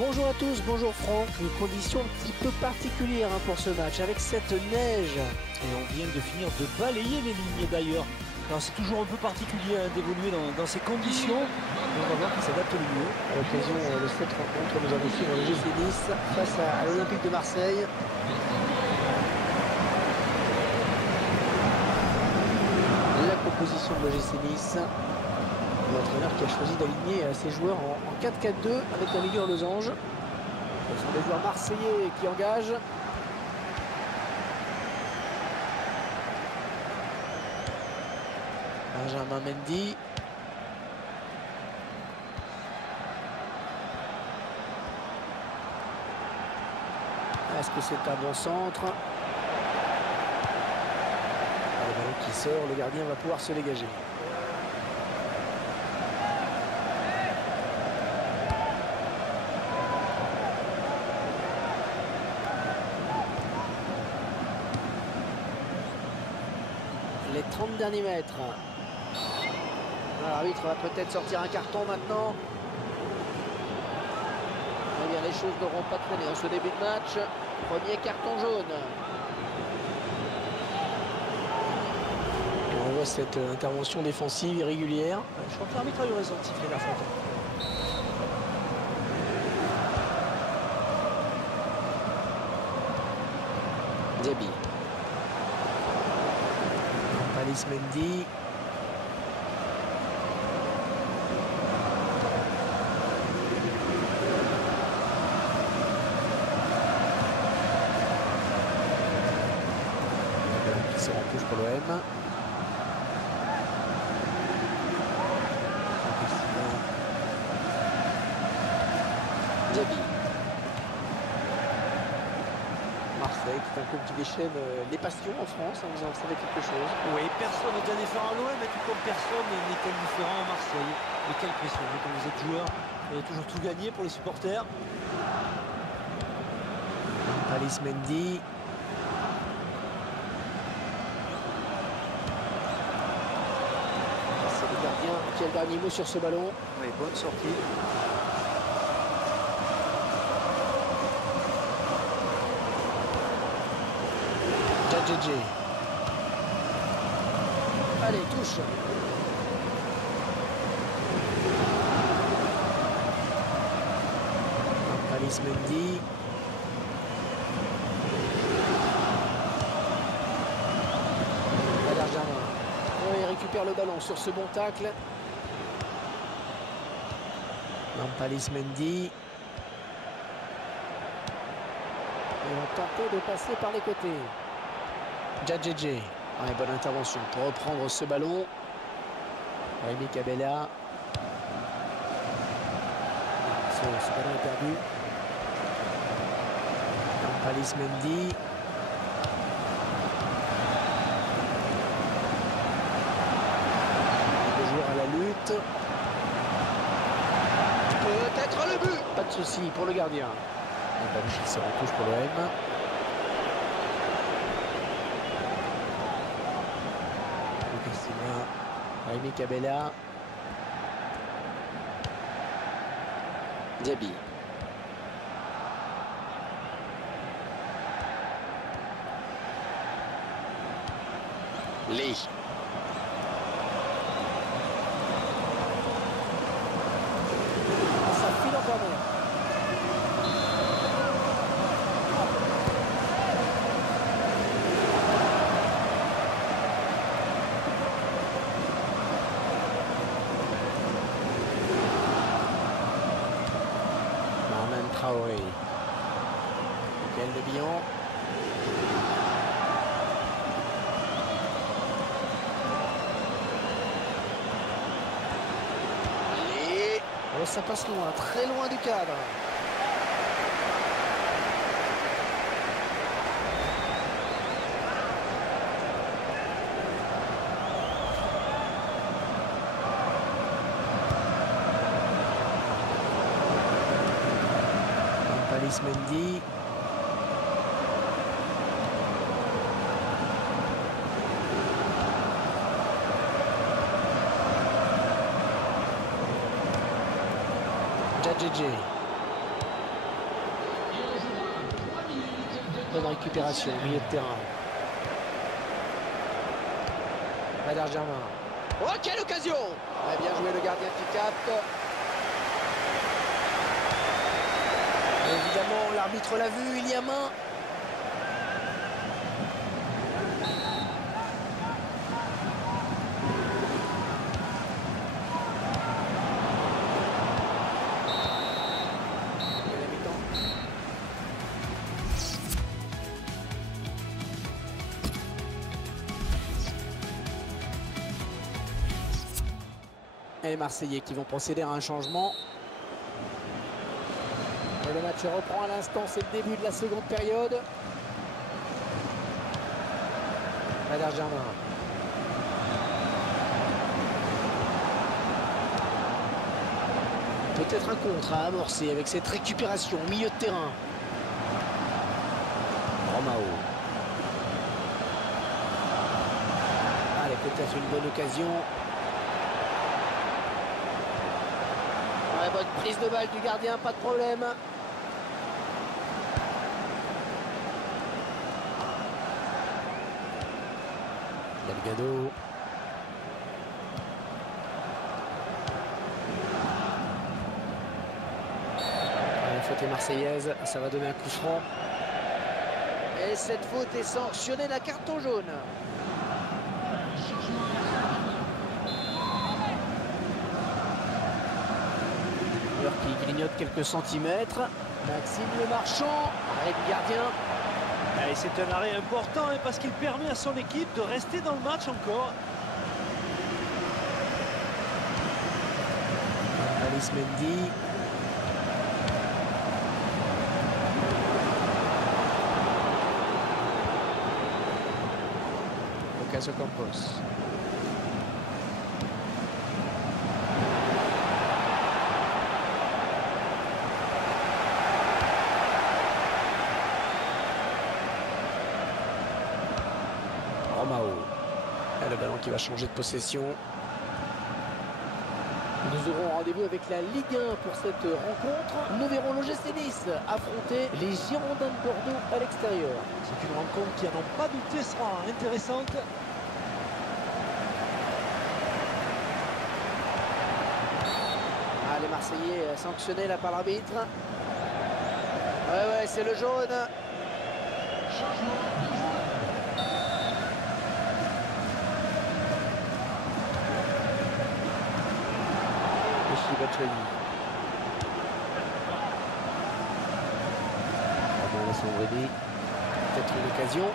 Bonjour à tous, bonjour Franck. Une condition un petit peu particulière pour ce match avec cette neige. Et on vient de finir de balayer les lignes d'ailleurs. Alors c'est toujours un peu particulier d'évoluer dans ces conditions. Et on va voir qui s'adapte le mieux. À l'occasion de cette rencontre, nous allons suivre le GC Nice face à l'Olympique de Marseille. La composition de l'OGC Nice. L'entraîneur qui a choisi d'aligner ses joueurs en 4-4-2 avec un milieu en losange. Ce sont des joueurs marseillais qui engagent. Benjamin Mendy. Est-ce que c'est un bon centre? Le ballon qui sort, le gardien va pouvoir se dégager. Les 30 derniers mètres. L'arbitre va peut-être sortir un carton maintenant. Eh bien, les choses n'auront pas traîné en ce début de match. Premier carton jaune. On voit cette intervention défensive irrégulière. Je crois que l'arbitre a eu raison de siffler la faute. Diaby. Alice Mendy. Qui sort en touche pour l'OM. Diaby. Marseille, qui est un club qui déchaîne les passions en France, vous en savez quelque chose? Oui, personne n'est indifférent à l'OM, mais tout comme personne n'est indifférent à Marseille. Mais quelle pression, quand vous êtes joueur, vous avez toujours tout gagné pour les supporters. Alice Mendy. C'est le gardien qui a le dernier mot sur ce ballon. Oui, bonne sortie. JJ. Allez, touche. Alice Mendy. Benjamin. Il récupère le ballon sur ce bon tacle. Alice Mendy. Et on tentait de passer par les côtés. JJ. Bonne intervention pour reprendre ce ballon. Rémi Cabella. Ce ballon est perdu. Alice Mendy. Le joueur à la lutte. Peut-être le but. Pas de souci pour le gardien. Le ballon qui se retouche pour l'OM. Rémi Cabella. Diaby. Lee. Ça file en corner. Traoré. Michael Le Bihan. Allez. Oh, ça passe loin, très loin du cadre. Nampalys Mendy. Djadjedje. Bonne récupération au milieu de terrain. Valère Germain. Oh, quelle occasion! Bien joué le gardien qui capte. Et évidemment, l'arbitre l'a vu, il y a main. Et les Marseillais qui vont procéder à un changement. Et le match reprend à l'instant, c'est le début de la seconde période. Valère Germain. Peut-être un contre à amorcer avec cette récupération au milieu de terrain. Romao. Allez, peut-être une bonne occasion. Ouais, bonne prise de balle du gardien, pas de problème. Delgado. Faute est marseillaise, ça va donner un coup franc. Et cette faute est sanctionnée d'un carton jaune. Qui grignote quelques centimètres. Maxime Le Marchand, arrêt du gardien. Et c'est un arrêt important parce qu'il permet à son équipe de rester dans le match encore. Nampalys Mendy. Ocasio Campos. Romao. Et le ballon qui va changer de possession. Nous aurons rendez-vous avec la Ligue 1 pour cette rencontre. Nous verrons l'OGC Nice affronter les Girondins de Bordeaux à l'extérieur. C'est une rencontre qui, à n'en pas douter, sera intéressante. Ah, les Marseillais sanctionnés là par l'arbitre. Ouais, c'est le jaune. Batshuayi. Peut-être une occasion.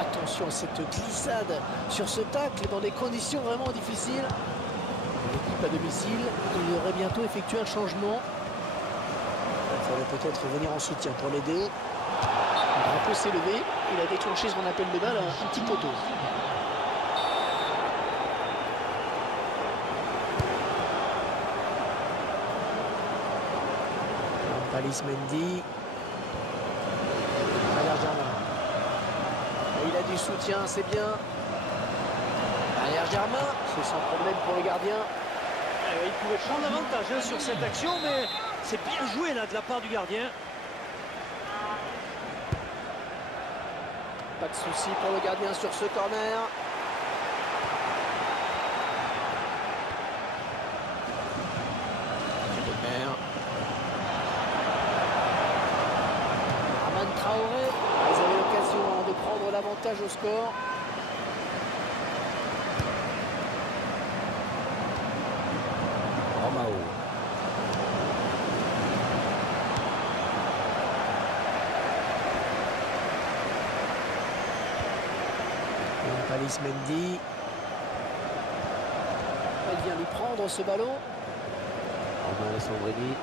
Attention à cette glissade sur ce tacle dans des conditions vraiment difficiles. L'équipe à domicile, il aurait bientôt effectué un changement. Il fallait peut-être venir en soutien pour l'aider. Le drapeau s'est levé, il a déclenché son appel de balle à un petit poteau. Nampalys Mendy. Valère Germain. Et il a du soutien, c'est bien. Valère Germain, c'est sans problème pour le gardien. Il pouvait prendre l'avantage sur cette action, mais c'est bien joué là de la part du gardien. Pas de souci pour le gardien sur ce corner. Arman Traoré, ils avaient l'occasion de prendre l'avantage au score. Romao. Nampalys Mendy. Elle vient lui prendre ce ballon. Romain Alessandrini.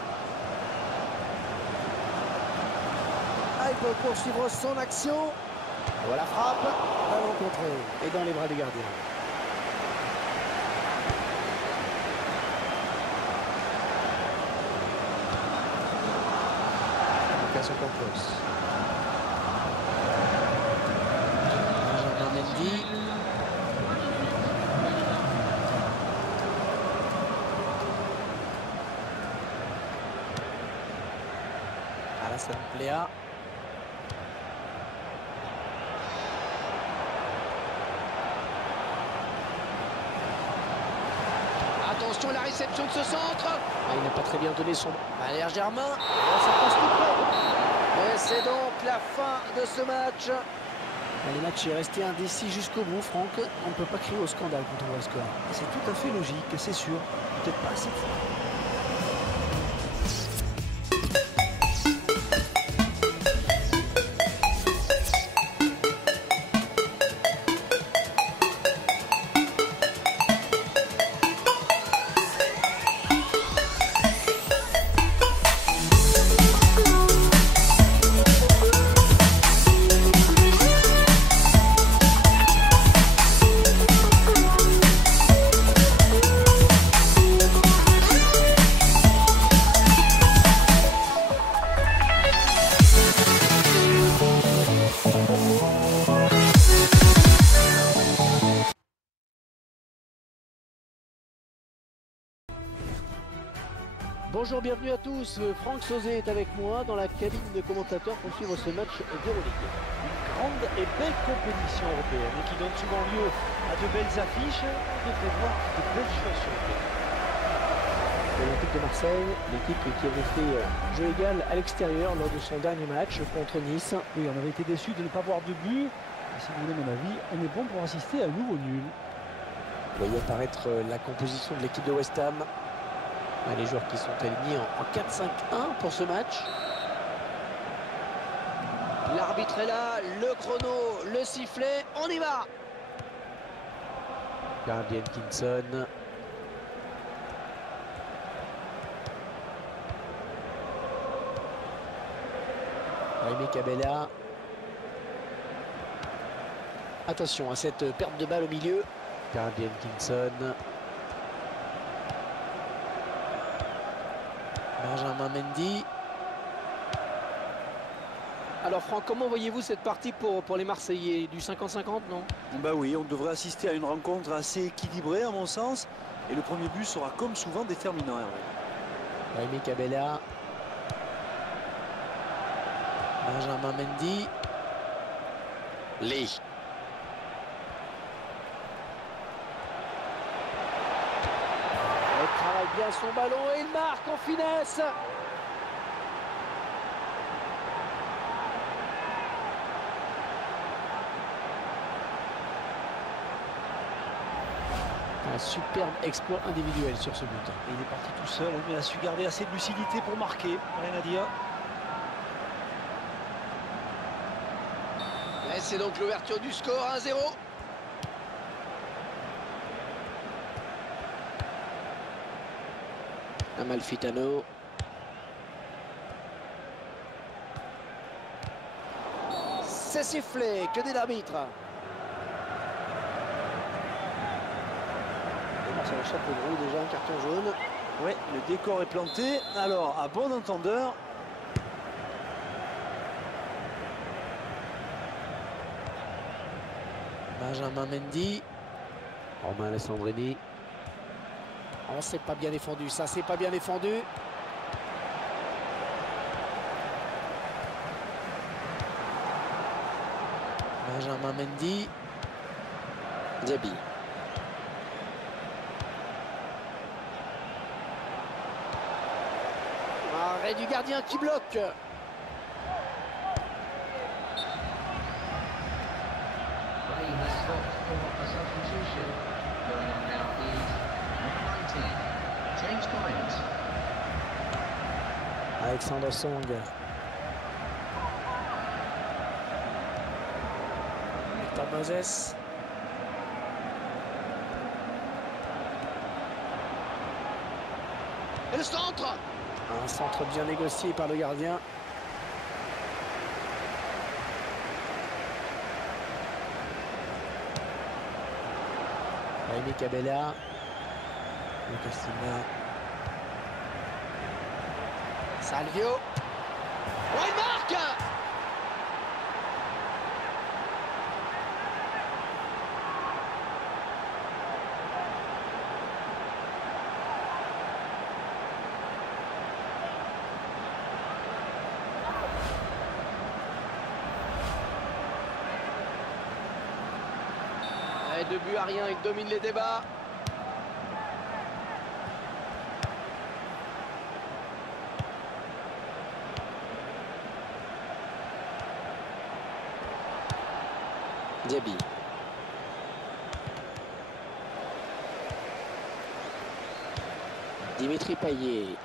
peut poursuivre son action. Voilà la frappe. Ballon contré et dans les bras du gardien. Lucas Ocampos. Benjamin Mendy. Alassane Pléa. Attention à la réception de ce centre. Il n'a pas très bien donné son... Valère Germain. Ça passe tout près. Et c'est donc la fin de ce match. Le match est resté indécis jusqu'au bout, Franck. On ne peut pas crier au scandale quand on voit le score. C'est tout à fait logique, c'est sûr. Peut-être pas assez fort. Bonjour, bienvenue à tous. Franck Sauzet est avec moi dans la cabine de commentateurs pour suivre ce match d'Euroleague. Une grande et belle compétition européenne et qui donne souvent lieu à de belles affiches. On devrait voir de belles choses sur le terrain. L'Olympique de Marseille, l'équipe qui avait fait jeu égal à l'extérieur lors de son dernier match contre Nice. Oui, on avait été déçus de ne pas voir de but. Et si vous voulez mon avis, on est bon pour assister à un nouveau nul. Vous voyez apparaître la composition de l'équipe de West Ham. Les joueurs qui sont alignés en 4-5-1 pour ce match. L'arbitre est là, le chrono, le sifflet, on y va. Gary Jenkinson. Jaime Cabella. Attention à cette perte de balle au milieu. Gary Jenkinson. Benjamin Mendy. Alors Franck, comment voyez-vous cette partie pour les Marseillais? Du 50-50, non? Bah oui, on devrait assister à une rencontre assez équilibrée à mon sens. Et le premier but sera comme souvent déterminant. Jaime Cabella. Benjamin Mendy. Lee. Il travaille bien son ballon et il marque en finesse. Un superbe exploit individuel sur ce but. Et il est parti tout seul, mais il a su garder assez de lucidité pour marquer. Rien à dire. Et c'est donc l'ouverture du score, 1-0. Amalfitano. C'est sifflé, que dit l'arbitre. C'est un chapeau de roue, déjà un carton jaune. Ouais, le décor est planté. Alors, à bon entendeur. Benjamin Mendy. Romain Alessandrini. Oh, c'est pas bien défendu, ça, c'est pas bien défendu. Benjamin Mendy. Diaby. Arrêt du gardien qui bloque. Alexandre Song. Victor Moses. Et le centre. Un centre bien négocié par le gardien. Jaime Cabella. Lucas Silva. Salvio. Oh, il marque! Et 2-1, il domine les débats. Diaby. Dimitri Payet.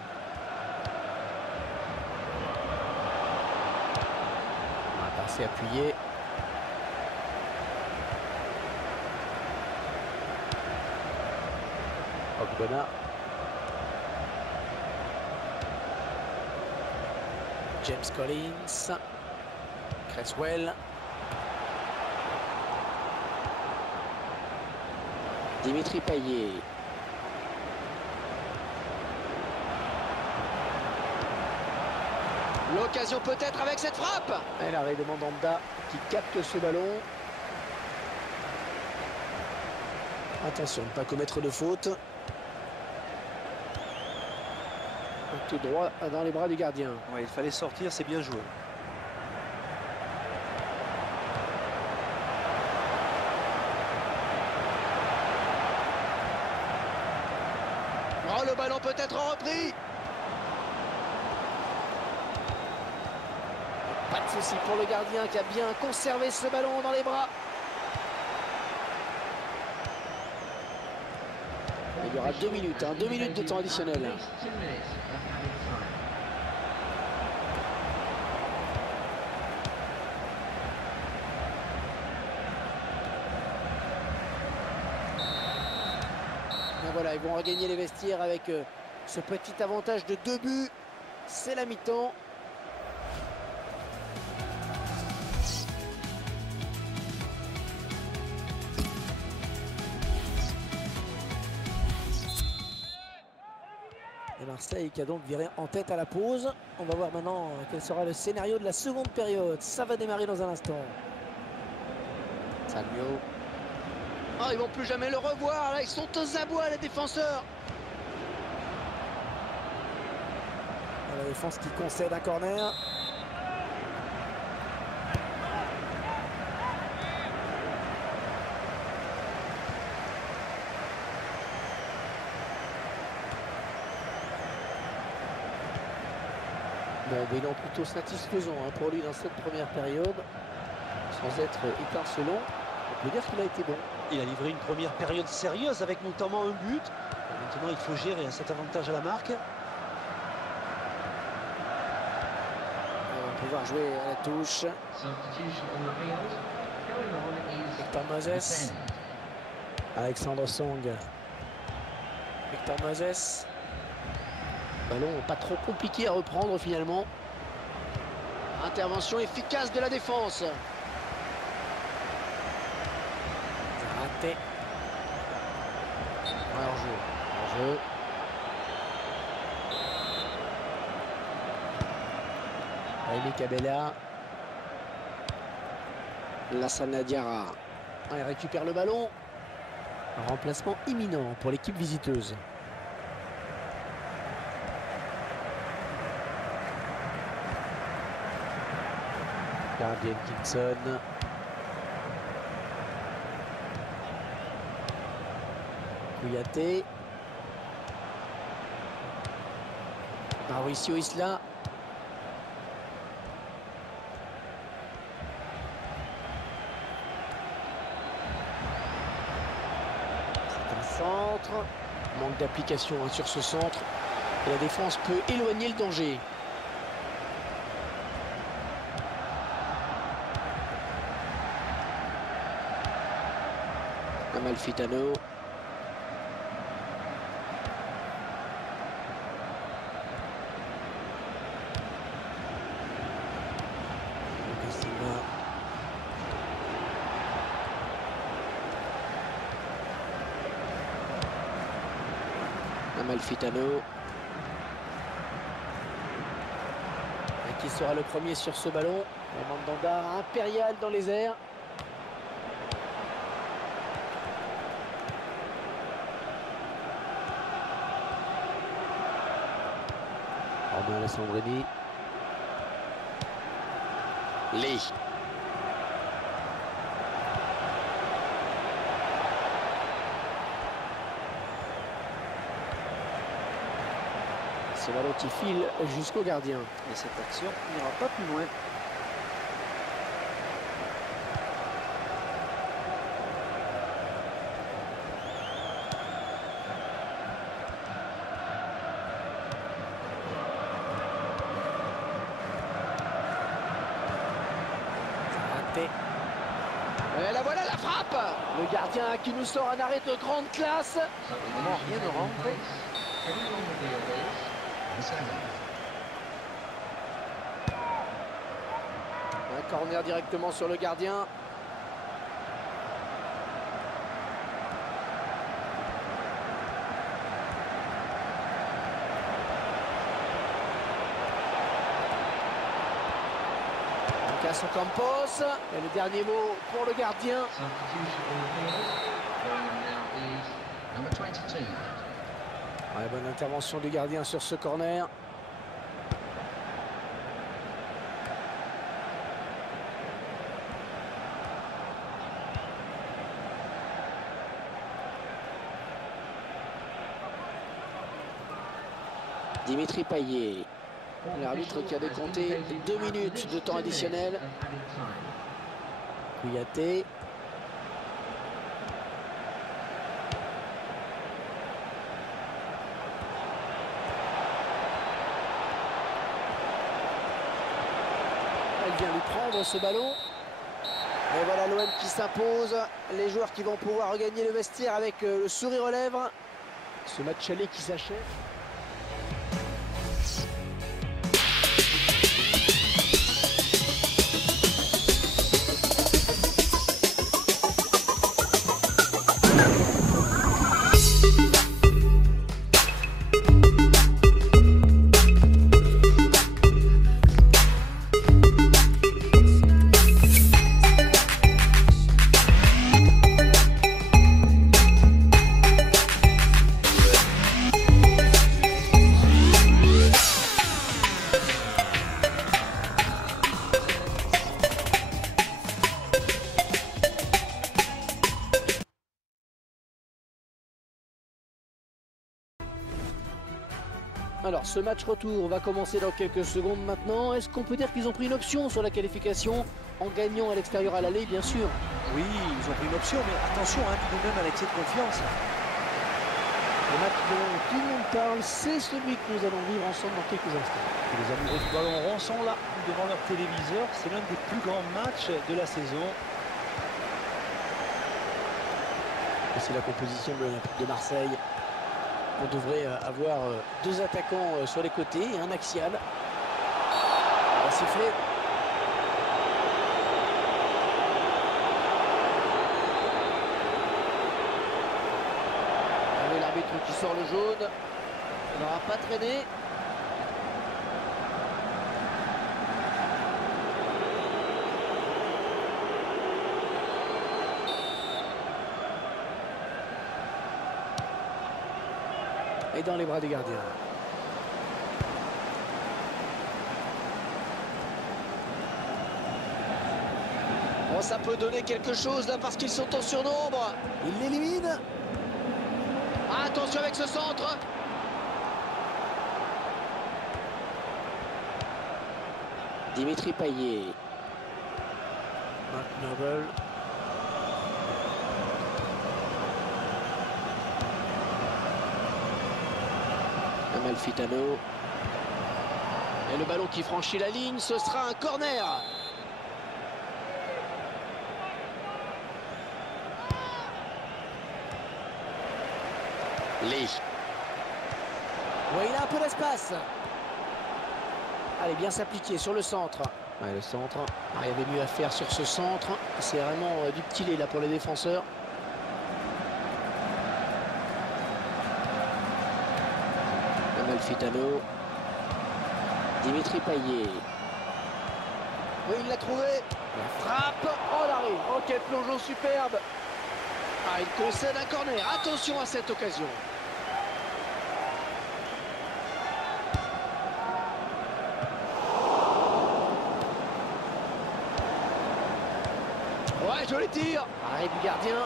On va passer appuyé. Ogbonna. James Collins. Cresswell. Dimitri Payet. L'occasion peut-être avec cette frappe. Et l'arrêt de Mandanda qui capte ce ballon. Attention de ne pas commettre de faute. Tout droit dans les bras du gardien. Ouais, il fallait sortir, c'est bien joué. Oh, le ballon peut être repris. Pas de souci pour le gardien qui a bien conservé ce ballon dans les bras. Il y aura 2 minutes, 2 minutes de temps additionnel. Et voilà, ils vont regagner les vestiaires avec ce petit avantage de 2 buts. C'est la mi-temps. Et Marseille qui a donc viré en tête à la pause. On va voir maintenant quel sera le scénario de la seconde période. Ça va démarrer dans un instant. Salvio. Oh, ils vont plus jamais le revoir. Là, ils sont aux abois, les défenseurs. La défense qui concède un corner. Bon, bilan plutôt satisfaisant pour lui dans cette première période. Sans être étincelant, on peut dire qu'il a été bon. Il a livré une première période sérieuse avec notamment un but. Et maintenant, il faut gérer cet avantage à la marque. On va pouvoir jouer à la touche. Victor Moses. Alexandre Song. Victor Moses. Ballon pas trop compliqué à reprendre finalement. Intervention efficace de la défense. Raté. Hors-jeu. Jaime Cabella. Lassana Diarra. Il récupère le ballon. Un remplacement imminent pour l'équipe visiteuse. Gardien Kinson. Kouyaté. Mauricio Isla. C'est un centre. Manque d'application sur ce centre. Et la défense peut éloigner le danger. Amalfitano. Amalfitano. Et qui sera le premier sur ce ballon? Mandanda impérial dans les airs. Robin Alessandrini. Lee. Ce ballon qui file jusqu'au gardien. Et cette action n'ira pas plus loin. Et la voilà la frappe. Le gardien qui nous sort un arrêt de grande classe. Vraiment rien ne rentre. Un corner directement sur le gardien. Lucas Ocampos. Et le dernier mot pour le gardien. Ouais, bonne intervention du gardien sur ce corner. Dimitri Payet. L'arbitre qui a décompté 2 minutes de temps additionnel. Kouyaté. Elle vient lui prendre ce ballon. Et voilà l'OM qui s'impose. Les joueurs qui vont pouvoir regagner le vestiaire avec le sourire aux lèvres. Ce match aller qui s'achève. Alors ce match retour va commencer dans quelques secondes maintenant. Est-ce qu'on peut dire qu'ils ont pris une option sur la qualification en gagnant à l'extérieur à l'aller, bien sûr? Oui, ils ont pris une option, mais attention, tout de même à l'excès de confiance. Le match dont tout le monde parle, c'est celui que nous allons vivre ensemble dans quelques instants. Et les amoureux du ballon rond sont là, devant leur téléviseur. C'est l'un des plus grands matchs de la saison. C'est la composition de l'Olympique de Marseille. On devrait avoir 2 attaquants sur les côtés et un axial. On va siffler. Allez, l'arbitre qui sort le jaune. On n'aura pas traîné. Et dans les bras du gardien. Oh, ça peut donner quelque chose là parce qu'ils sont en surnombre. Il l'élimine. Ah, attention avec ce centre. Dimitri Payet. Mark Noble. Amalfitano. Et le ballon qui franchit la ligne, ce sera un corner. Lee. Ouais, il a un peu d'espace. Allez, bien s'appliquer sur le centre. Ouais, le centre. Ah, il y avait mieux à faire sur ce centre. C'est vraiment du petit lait là pour les défenseurs. Amalfitano. Dimitri Payet. Oui, il l'a trouvé. La frappe. Oh, l'arrêt. Oh, quel plongeon superbe. Ah, il concède un corner. Attention à cette occasion. Ouais, joli tir. Arrêt du gardien.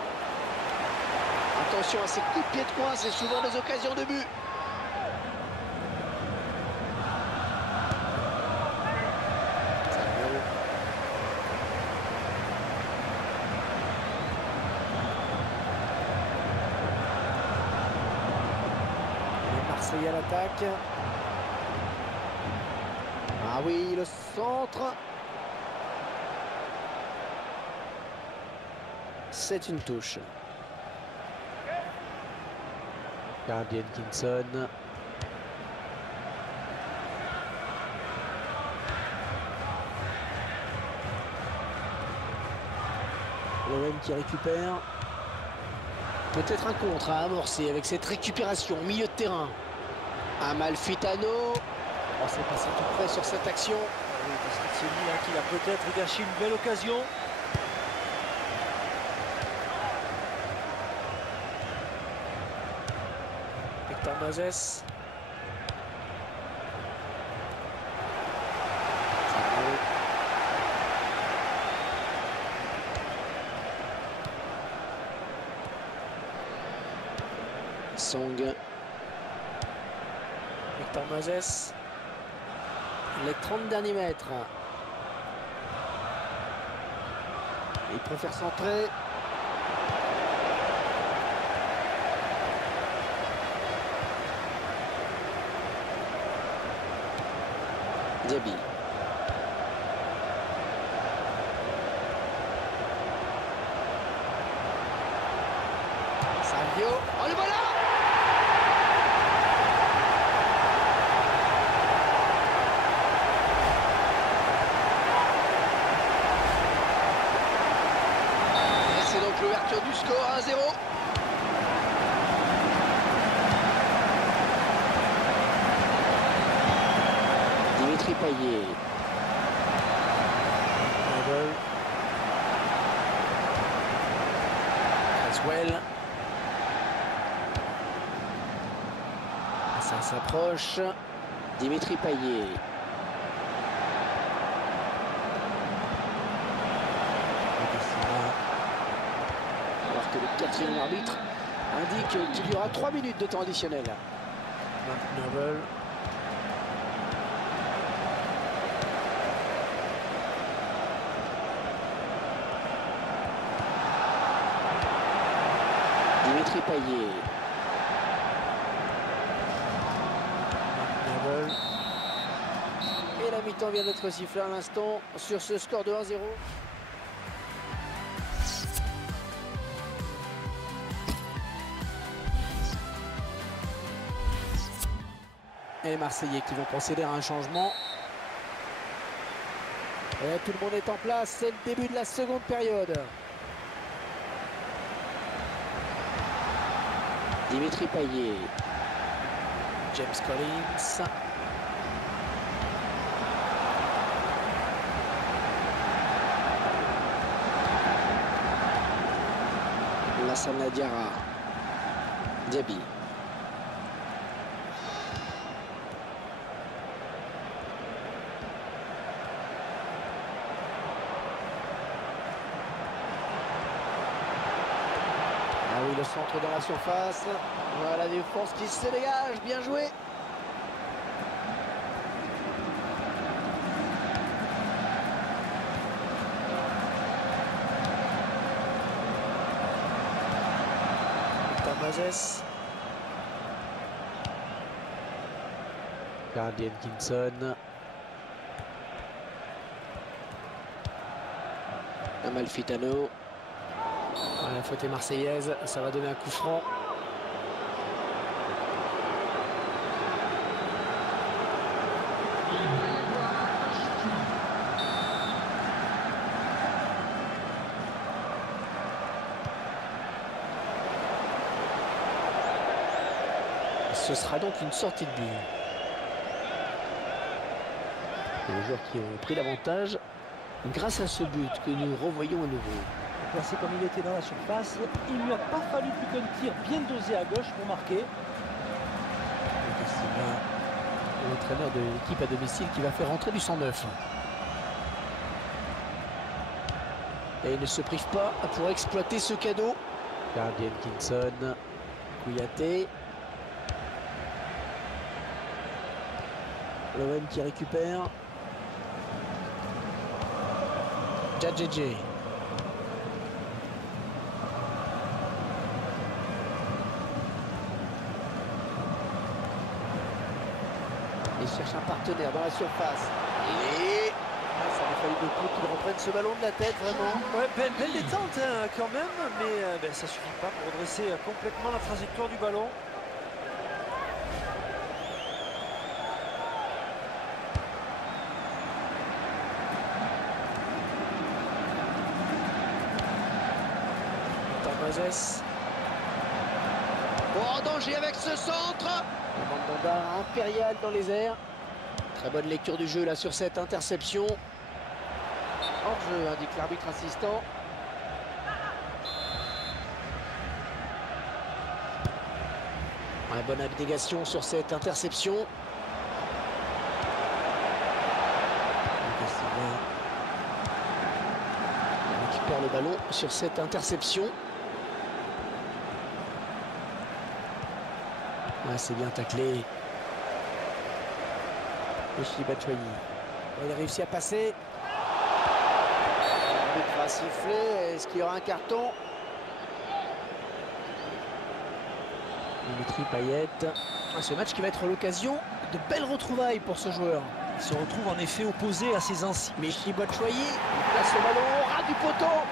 Attention à ces coups de pied de coin, c'est souvent des occasions de but. Les Marseillais à l'attaque. Ah oui, le centre. C'est une touche. Gardien Kinson. L'OM qui récupère. Peut-être un contre à amorcer avec cette récupération au milieu de terrain. Amalfitano. Oh, c'est passé tout près sur cette action. Oui, parce que c'est lui qui a peut-être gâché une belle occasion. Victor Moses. Song. Victor Moses. Les 30 derniers mètres. Il préfère centrer. Diaby. Savio. Oh, le voilà! C'est donc l'ouverture du score 1-0. Dimitri Payet. Caswell. Ça s'approche. Dimitri Payet. Alors que le quatrième arbitre indique qu'il y aura 3 minutes de temps additionnel. Mark Noble. Dimitri Payet. Et la mi-temps vient d'être sifflée à l'instant sur ce score de 1-0. Et les Marseillais qui vont procéder à un changement. Et tout le monde est en place, c'est le début de la seconde période. Dimitri Payet. James Collins. Lassana Diarra. Diaby. Ah oui, le centre dans la surface. Voilà la défense qui se dégage. Bien joué. Victor Moses. Gardien Kinson. Amalfitano. La faute est marseillaise, ça va donner un coup franc. Ce sera donc une sortie de but. Et le joueur qui a pris l'avantage grâce à ce but que nous revoyons à nouveau. Placé comme il était dans la surface, il lui a pas fallu plus qu'un tir bien dosé à gauche pour marquer. C'est l'entraîneur de l'équipe à domicile qui va faire rentrer du 109. Et il ne se prive pas pour exploiter ce cadeau. Carl Jenkinson, Kouyaté. L'OM qui récupère. Djadjedje. Il cherche un partenaire dans la surface. Et ça a fallu beaucoup qu'il reprenne ce ballon de la tête, vraiment. Ouais, belle détente hein, quand même, mais ça suffit pas pour redresser complètement la trajectoire du ballon. Moses. Oh, en danger avec ce centre. Un Mandanda impérial dans les airs. Très bonne lecture du jeu là sur cette interception. Hors-jeu, indique l'arbitre assistant. Ouais, bonne abnégation sur cette interception. Il récupère le ballon sur cette interception. Ouais, c'est bien taclé. Michy Batshuayi. Il a réussi à passer. Il va siffler. Est-ce qu'il y aura un carton? Dimitri Payet. Ce match qui va être l'occasion de belles retrouvailles pour ce joueur. Il se retrouve en effet opposé à ses anciens. Michy Batshuayi. Il place le ballon au ras du poteau.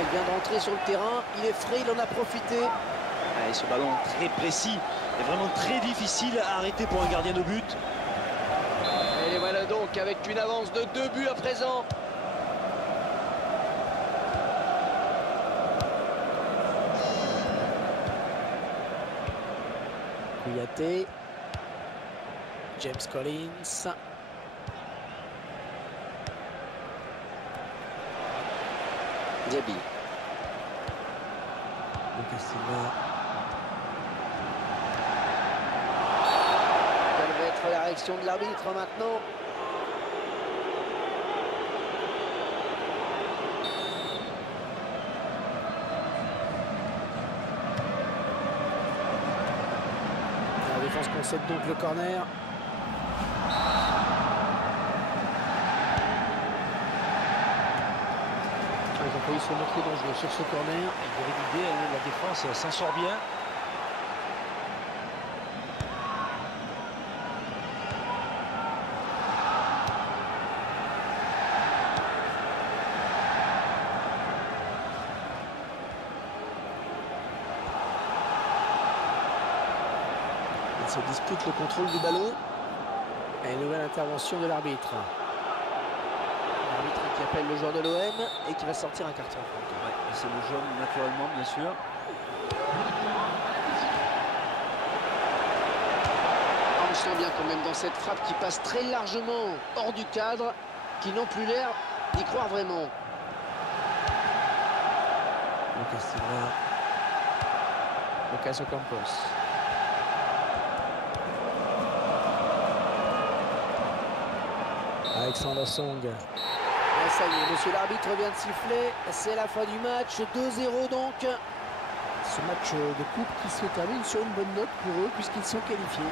Il vient d'entrer sur le terrain, il est frais, il en a profité. Et ce ballon très précis est vraiment très difficile à arrêter pour un gardien de but. Et les voilà donc avec une avance de 2 buts à présent. Kouyaté. James Collins. Diaby. Lucas Silva. Quelle va être la réaction de l'arbitre maintenant? La défense concède donc le corner. Ils ont failli se montrer dangereux sur ce corner. Il aurait l'idée, la défense s'en sort bien. Ils se disputent le contrôle du ballon. Et une nouvelle intervention de l'arbitre. L'arbitre qui appelle le joueur de l'OM et qui va sortir un carton. Ouais, c'est le jaune naturellement, bien sûr. On sent bien quand même dans cette frappe qui passe très largement hors du cadre, qui n'ont plus l'air d'y croire vraiment. Lucas Silva. Lucas Ocampos. Alexander Song. Et ça y est, monsieur l'arbitre vient de siffler. C'est la fin du match. 2-0 donc. Ce match de coupe qui se termine sur une bonne note pour eux puisqu'ils sont qualifiés.